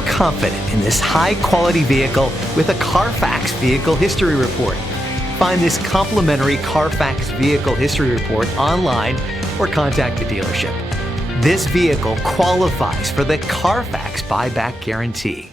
Feel confident in this high-quality vehicle with a Carfax Vehicle History Report. Find this complimentary Carfax Vehicle History Report online or contact the dealership. This vehicle qualifies for the Carfax Buyback Guarantee.